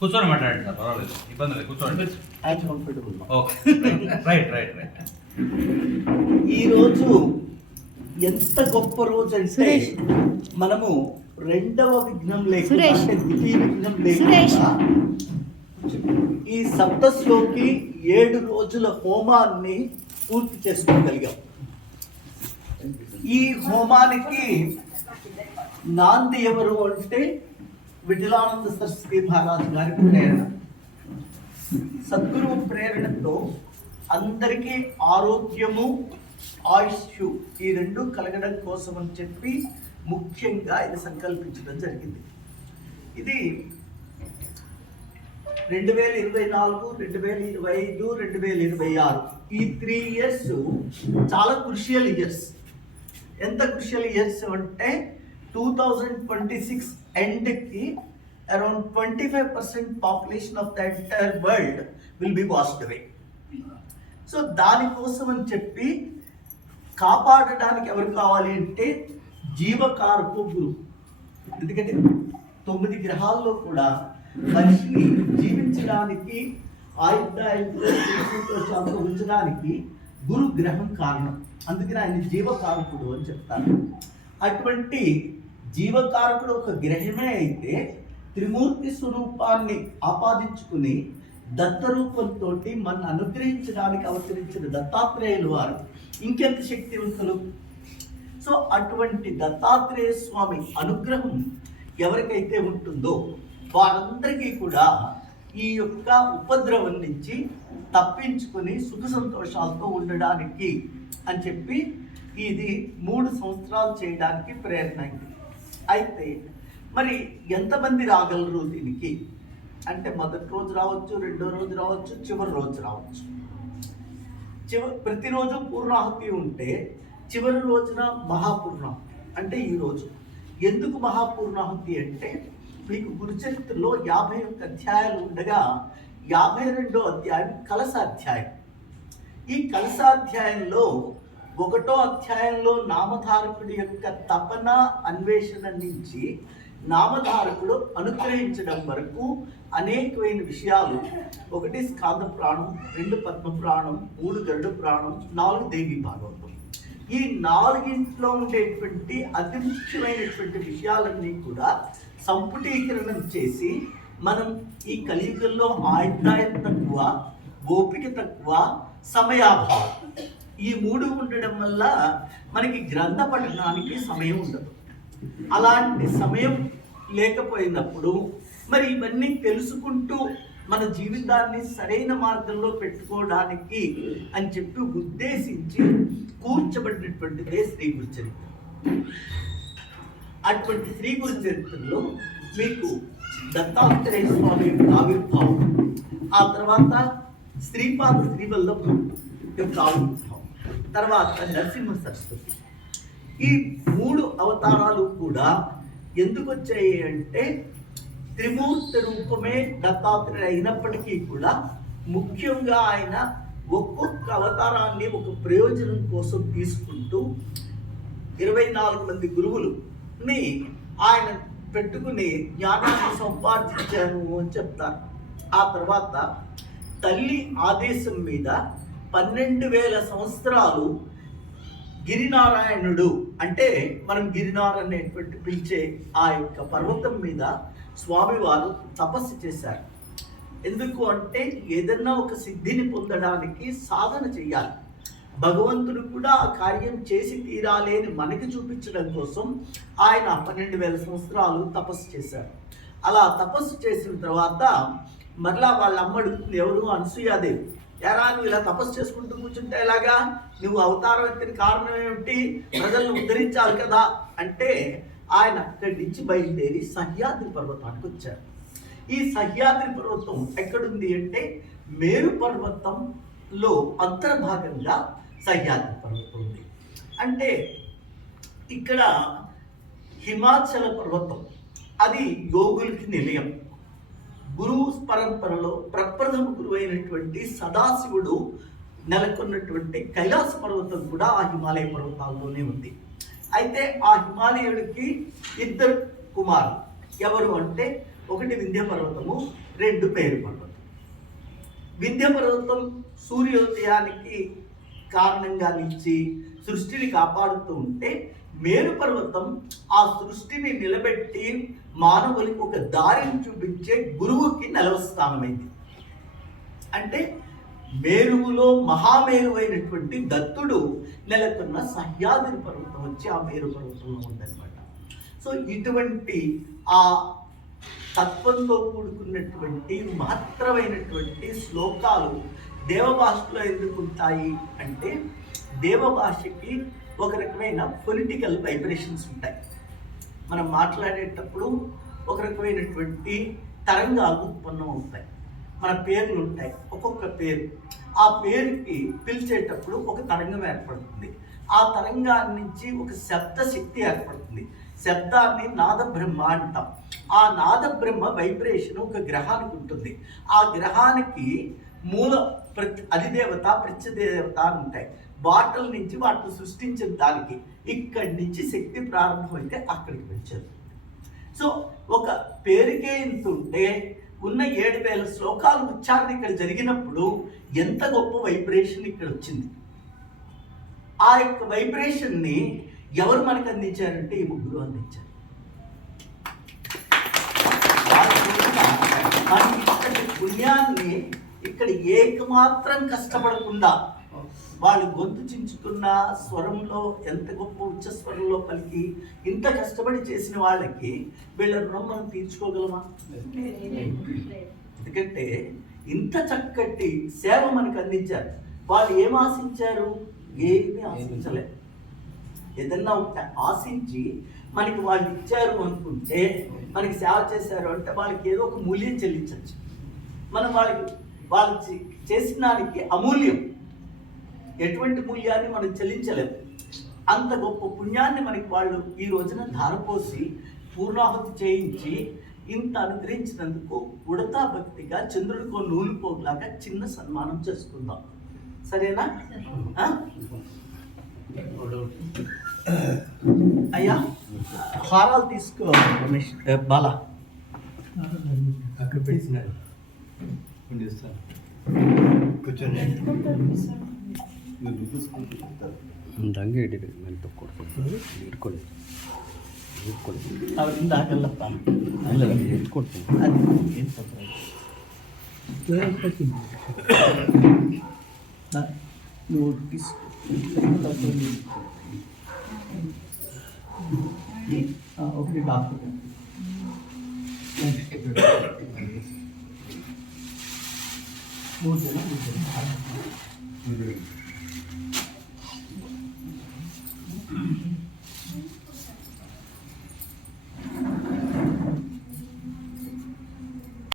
కూర్చొని మాట్లాడండి సార్, పర్వాలేదు, ఇబ్బంది లేదు, కూర్చోండి. Comfortable. Okay, right right right. ఈరోజు ఎంత గొప్ప రోజు అంటే మనము రెండవ విఘ్నం లేకుండా అంటే ద్వితీయ విఘ్నం లేకుండా ఈ సప్తస్లోకి 7 రోజుల హోమాన్ని పూర్తి చేసుకోగలిగాం. ఈ హోమానికి నాంది ఎవరు అంటే విఠలానంద సరస్వతి మహారాజు గారి ప్రేరణ. సద్గురువు ప్రేరణతో అందరికీ ఆరోగ్యము ఆయుష్ ఈ రెండు కలగడం కోసం అని చెప్పి ముఖ్యంగా ఇది సంకల్పించడం జరిగింది. ఇది 2024, 2025, 2026 ఈ 3 ఇయర్స్ చాలా క్రుషియల్ ఇయర్స్. ఎంత క్రుషియల్ ఇయర్స్ అంటే 2026 ఎండ్కి around 25% population of the entire world will be washed away. So దానికోసం అని చెప్పి కాపాడడానికి ఎవరు కావాలి అంటే జీవకారకు గురువు. ఎందుకంటే 9 గ్రహాల్లో కూడా మనిషిని జీవించడానికి ఆయుర్దాయంతో ఉంచడానికి గురు గ్రహం కారణం. అందుకని ఆయన జీవకారకుడు అని చెప్తారు. అటువంటి జీవకారకుడు ఒక గ్రహమే అయితే త్రిమూర్తి స్వరూపాన్ని ఆపాదించుకుని దత్తరూపంతో మన అనుగ్రహించడానికి అవతరించిన దత్తాత్రేయులు వారు ఇంకెంత శక్తివంతులు. సో అటువంటి దత్తాత్రేయ స్వామి అనుగ్రహం ఎవరికైతే ఉంటుందో వారందరికీ కూడా ఈ యొక్క ఉపద్రవం నుంచి తప్పించుకొని సుఖ సంతోషాలతో ఉండడానికి అని చెప్పి ఇది 3 సంవత్సరాలు చేయడానికి ప్రేరణ అయింది. అయితే మరి ఎంతమంది రాగలరు దీనికి అంటే మొదటి రోజు రావచ్చు, రెండో రోజు రావచ్చు, చివరి రోజు రావచ్చు. ప్రతిరోజు పూర్ణాహుతి ఉంటే చివరి రోజున మహాపూర్ణాహుతి అంటే ఈరోజు. ఎందుకు మహాపూర్ణాహుతి అంటే మీకు గురుచరిత్రలో 51 అధ్యాయాలు ఉండగా 52వ అధ్యాయం కలశాధ్యాయం. ఈ కలశాధ్యాయంలో 1వ అధ్యాయంలో నామధారకుడి యొక్క తపన అన్వేషణ నుంచి నామధారకుడు అనుగ్రహించడం వరకు అనేకమైన విషయాలు. 1 స్కాంద పురాణం, 2 పద్మ పురాణం, 3 గరుడ పురాణం, 4 దేవి భాగవతం. ఈ 4 ఉండేటువంటి అతి ముఖ్యమైనటువంటి విషయాలన్నీ కూడా సంపుటీకరణం చేసి మనం ఈ కలియుగంలో ఆయుర్దాయం తక్కువ, ఓపిక తక్కువ, సమయాభావం ఈ 3 ఉండడం వల్ల మనకి గ్రంథ పఠనానికి సమయం ఉండదు. అలాంటి సమయం లేకపోయినప్పుడు మరి ఇవన్నీ తెలుసుకుంటూ మన జీవితాన్ని సరైన మార్గంలో పెట్టుకోవడానికి అని చెప్పి ఉద్దేశించి కూర్చబడినటువంటిదే శ్రీ గురు చరిత్ర. అటువంటి శ్రీ గురు చరిత్రలో మీకు దత్తాత్రేయ స్వామి ఆవిర్భావం, ఆ తర్వాత శ్రీపాద శ్రీవల్లభుడు యొక్క ఆవిర్భావం, తర్వాత నరసింహ సరస్వతి. ఈ 3 అవతారాలు కూడా ఎందుకు వచ్చాయి అంటే త్రిమూర్తి రూపమే దత్తాత్రేయుడు అయినప్పటికీ కూడా ముఖ్యంగా ఆయన ఒక్కొక్క అవతారాన్ని ఒక ప్రయోజనం కోసం తీసుకుంటూ 24 మంది గురువులుని ఆయన పెట్టుకుని జ్ఞానాన్ని సంపాదించాను అని చెప్తారు. ఆ తర్వాత తల్లి ఆదేశం మీద 12,000 సంవత్సరాలు గిరినారాయణుడు అంటే మనం గిరినార అనేటువంటి పిలిచే ఆ యొక్క పర్వతం మీద స్వామివారు తపస్సు చేశారు. ఎందుకు అంటే ఏదన్నా ఒక సిద్ధిని పొందడానికి సాధన చెయ్యాలి. భగవంతుడు కూడా ఆ కార్యం చేసి తీరాలి అని మనకి చూపించడం కోసం ఆయన 12,000 సంవత్సరాలు తపస్సు చేశారు. అలా తపస్సు చేసిన తర్వాత మరలా వాళ్ళ అమ్మడు ఎవరు అనసూయాదేవి, ఎరా నువ్వు ఇలా తపస్సు చేసుకుంటూ కూర్చుంటే ఎలాగా, నువ్వు అవతారం ఎత్తిన కారణం ఏమిటి, ప్రజలను ఉద్ధరించాలి కదా అంటే ఆయన అక్కడి నుంచి బయలుదేరి సహ్యాద్రి పర్వతానికి వచ్చారు. ఈ సహ్యాద్రి పర్వతం ఎక్కడుంది అంటే మేరు పర్వతంలో అంతర్భాగంగా సహ్యాద్రి పర్వతం ఉంది. అంటే ఇక్కడ హిమాచల పర్వతం అది యోగులకి నిలయం. గురువు పరంపరలో ప్రప్రథమ గురువు అయినటువంటి సదాశివుడు నెలకొన్నటువంటి కైలాస పర్వతం కూడా ఆ హిమాలయ పర్వతాల్లోనే ఉంది. అయితే ఆ హిమాలయుడికి 2 కుమారులు. ఎవరు అంటే ఒకటి వింధ్య పర్వతము, 2 మేరు పర్వతం. వింధ్య పర్వతం సూర్యోదయానికి కారణంగా నిలిచి సృష్టిని కాపాడుతూ ఉంటే, మేరు పర్వతం ఆ సృష్టిని నిలబెట్టి మానవునికి ఒక దారిని చూపించే గురువుకి నెలవ స్థానమైంది. అంటే మేరువులో మహామేరువైనటువంటి దత్తుడు నెలకొన్న సహ్యాద్రి పర్వతం వచ్చి ఆ మేరు పర్వతంలో ఉందన్నమాట. సో ఇటువంటి ఆ తత్వంతో కూడుకున్నటువంటి మహత్తరమైనటువంటి శ్లోకాలు దేవభాషలో ఎందుకు ఉంటాయి అంటే, దేవభాషకి ఒక రకమైన పొలిటికల్ వైబ్రేషన్స్ ఉంటాయి. మనం మాట్లాడేటప్పుడు ఒక రకమైనటువంటి తరంగాలు ఉత్పన్నం అవుతాయి. మన పేర్లు ఉంటాయి, ఒక్కొక్క పేరు, ఆ పేరుకి పిలిచేటప్పుడు ఒక తరంగం ఏర్పడుతుంది. ఆ తరంగాన్ని నుంచి ఒక శబ్ద శక్తి ఏర్పడుతుంది. శబ్దాన్ని నాద బ్రహ్మ అంటాం. ఆ నాద బ్రహ్మ వైబ్రేషన్ ఒక గ్రహానికి ఉంటుంది. ఆ గ్రహానికి మూల అధిదేవత, ప్రత్యదేవత అని ఉంటాయి. వాటిల నుంచి వాటిని సృష్టించిన దానికి ఇక్కడి నుంచి శక్తి ప్రారంభమైతే అక్కడికి పెంచారు. సో ఒక పేరుకే ఇంత ఉంటే ఉన్న 7000 శ్లోకాలు ఉచ్చారణ ఇక్కడ జరిగినప్పుడు ఎంత గొప్ప వైబ్రేషన్ ఇక్కడ వచ్చింది. ఆ యొక్క వైబ్రేషన్ని ఎవరు మనకు అందించారంటే ఈ ముగ్గురు అందించారు. ఇక్కడి పుణ్యాన్ని ఇక్కడ ఏకమాత్రం కష్టపడకుండా వాళ్ళు గొంతు చించుకున్న స్వరంలో ఎంత గొప్ప ఉచ్చ స్వరంలో పలికి ఇంత కష్టపడి చేసిన వాళ్ళకి వీళ్ళ రుణం మనం తీర్చుకోగలమా? ఎందుకంటే ఇంత చక్కటి సేవ మనకు అందించారు. వాళ్ళు ఏం ఆశించారు? ఏమీ ఆశించలేదు. ఏదన్నా ఒకటి ఆశించి మనకి వాళ్ళు ఇచ్చారు అనుకుంటే, మనకి సేవ చేశారు అంటే వాళ్ళకి ఏదో ఒక మూల్యం చెల్లించవచ్చు. మనం వాళ్ళు చేసిన దానికి అమూల్యం, ఎటువంటి మూల్యాన్ని మనం చెల్లించలేము. అంత గొప్ప పుణ్యాన్ని మనకి వాళ్ళు ఈ రోజున ధారపోసి పూర్ణాహుతి చేయించి ఇంత అనుగ్రహించినందుకు ఉడతా భక్తిగా చంద్రుడికో నూలు పోగులాగా చిన్న సన్మానం చేసుకుందాం. సరేనా? అయ్యా హారాలు తీసుకో రమేష్, బాలా అక్కడ పెట్టినారు కూర్చోండి. ಹಂಗೆ ಇಟ್ಟಿದ್ದೀವಿ ಮೇಲೆ ತಕ್ಕೊಡ್ತೀನಿ ಇಟ್ಕೊಳ್ಳಿ ಅವರಿಂದ ಆಗಲ್ಲಪ್ಪ. ಇಲ್ಲ ಇಟ್ಕೊಡ್ತೀನಿ. ಅದು ಏನು ತೊಂದರೆ నువ్వు ఒకటి డాక్టర్ మూడు జన